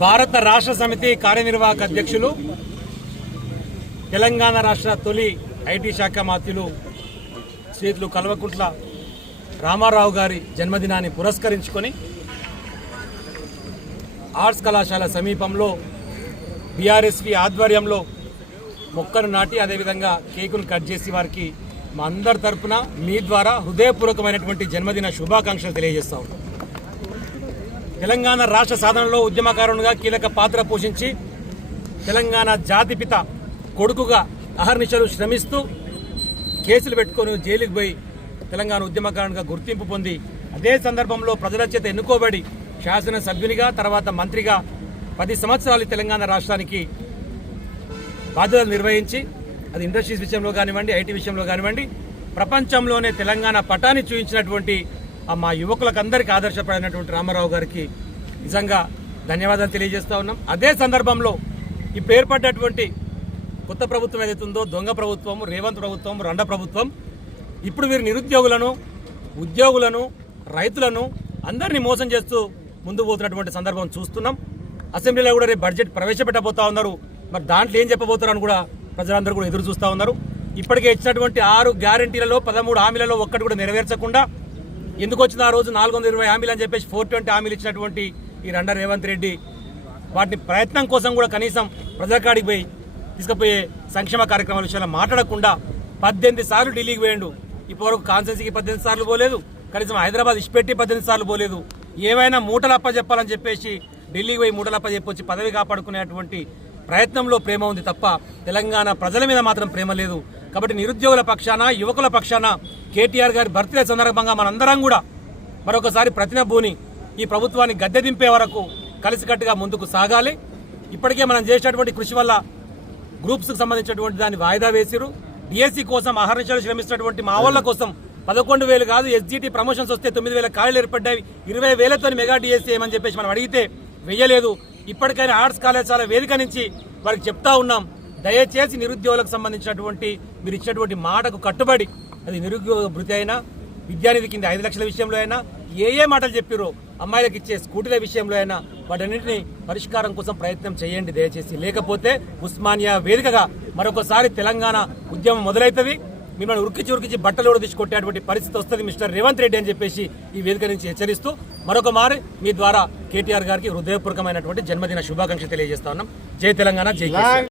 భారత రాష్ట్ర సమితి కార్యనిర్వాహక అధ్యక్షులు తెలంగాణ రాష్ట్ర తొలి ఐటీ శాఖ మాత్యులు శ్రీతులు కల్వకుంట్ల రామారావు గారి జన్మదినాన్ని పురస్కరించుకొని ఆర్ట్స్ కళాశాల సమీపంలో బీఆర్ఎస్వి ఆధ్వర్యంలో మొక్కను నాటి అదేవిధంగా కేకును కట్ చేసి వారికి మా అందరి తరపున మీ ద్వారా హృదయపూర్వకమైనటువంటి జన్మదిన శుభాకాంక్షలు తెలియజేస్తా తెలంగాణ రాష్ట్ర సాధనలో ఉద్యమకారునిగా కీలక పాత్ర పోషించి తెలంగాణ జాతిపిత కొడుకుగా అహర్నిశలు శ్రమిస్తూ కేసులు పెట్టుకొని జైలుకు పోయి తెలంగాణ ఉద్యమకారునిగా గుర్తింపు పొంది అదే సందర్భంలో ప్రజల చేత ఎన్నుకోబడి శాసనసభ్యునిగా తర్వాత మంత్రిగా పది సంవత్సరాలు తెలంగాణ రాష్ట్రానికి బాధ్యతలు నిర్వహించి అది ఇండస్ట్రీస్ విషయంలో కానివ్వండి ఐటీ విషయంలో కానివ్వండి ప్రపంచంలోనే తెలంగాణ పటాన్ని చూపించినటువంటి మా యువకులకందరికీ ఆదర్శపడినటువంటి రామారావు గారికి నిజంగా ధన్యవాదాలు తెలియజేస్తూ ఉన్నాం. అదే సందర్భంలో ఇప్పుడు ఏర్పడ్డటువంటి కొత్త ప్రభుత్వం ఏదైతే ఉందో దొంగ ప్రభుత్వం రేవంత్ ప్రభుత్వం రండ ప్రభుత్వం ఇప్పుడు వీరు నిరుద్యోగులను ఉద్యోగులను రైతులను అందరినీ మోసం చేస్తూ ముందు పోతున్నటువంటి సందర్భం చూస్తున్నాం. అసెంబ్లీలో కూడా రేపు బడ్జెట్ ప్రవేశపెట్టబోతా ఉన్నారు. మరి దాంట్లో ఏం చెప్పబోతారని కూడా ప్రజలందరూ కూడా ఎదురు చూస్తూ ఉన్నారు. ఇప్పటికే ఇచ్చినటువంటి ఆరు గ్యారంటీలలో పదమూడు హామీలలో ఒక్కటి కూడా నెరవేర్చకుండా ఎందుకు వచ్చిన ఆ రోజు నాలుగు వందల ఇరవై హామీలు అని చెప్పేసి ఫోర్ ట్వంటీ హామీలు ఇచ్చినటువంటి ఈ రండ రేవంత్ రెడ్డి వాటిని ప్రయత్నం కోసం కూడా కనీసం ప్రజాకాడికి పోయి తీసుకుపోయే సంక్షేమ కార్యక్రమాల విషయంలో మాట్లాడకుండా పద్దెనిమిది సార్లు ఢిల్లీకి పోయిండు. ఇప్పటివరకు కాన్సెన్సీకి పద్దెనిమిది సార్లు పోలేదు. కనీసం హైదరాబాద్ ఇష్టపెట్టి పద్దెనిమిది సార్లు పోలేదు. ఏమైనా మూటలప్ప చెప్పాలని చెప్పేసి ఢిల్లీకి పోయి మూటలప్ప చెప్పొచ్చి పదవి కాపాడుకునేటువంటి ప్రయత్నంలో ప్రేమ ఉంది తప్ప తెలంగాణ ప్రజల మీద మాత్రం ప్రేమ లేదు. కాబట్టి నిరుద్యోగుల పక్షాన యువకుల పక్షాన కేటీఆర్ గారి బర్త్డే సందర్భంగా మనందరం కూడా మరొకసారి ప్రతినభూని ఈ ప్రభుత్వాన్ని గద్దె దింపే వరకు కలిసికట్టుగా ముందుకు సాగాలి. ఇప్పటికే మనం చేసినటువంటి కృషి వల్ల గ్రూప్స్కి సంబంధించినటువంటి దాన్ని వాయిదా వేసిరు డిఎస్సి కోసం అహర్నిశలు శ్రమిస్తున్నటువంటి మా వాళ్ళ కోసం పదకొండు వేలు కాదు ఎస్జిటి ప్రమోషన్స్ వస్తే తొమ్మిది వేల ఖాళీలు ఏర్పడ్డాయి. ఇరవై వేలతో మెగా డిఎస్సీ ఏమని చెప్పేసి మనం అడిగితే వెయ్యలేదు. ఇప్పటికైనా ఆర్ట్స్ కళాశాల వేదిక నుంచి వారికి చెప్తా ఉన్నాం. దయచేసి నిరుద్యోగులకు సంబంధించినటువంటి మీరు ఇచ్చినటువంటి మాటకు కట్టుబడి అది నిరుద్యోగ భృతి అయినా విద్యానిధి కింద ఐదు లక్షల విషయంలో అయినా ఏ ఏ మాటలు చెప్పారో అమ్మాయిలకు ఇచ్చే స్కూటీల విషయంలో అయినా వాటన్నింటినీ పరిష్కారం కోసం ప్రయత్నం చేయండి దయచేసి. లేకపోతే ఉస్మానియా వేదికగా మరొకసారి తెలంగాణ ఉద్యమం మొదలవుతుంది మిమ్మల్ని ఉరికిచి ఉరికిచి బట్టలు కూడా తీసుకొట్టేటువంటి పరిస్థితి వస్తుంది మిస్టర్ రేవంత్ రెడ్డి అని చెప్పేసి ఈ వేదిక నుంచి హెచ్చరిస్తూ మరొక మారి మీ ద్వారా కేటీఆర్ గారికి హృదయపూర్వకమైనటువంటి జన్మదిన శుభాకాంక్షలు తెలియజేస్తా ఉన్నాం. జై తెలంగాణ జై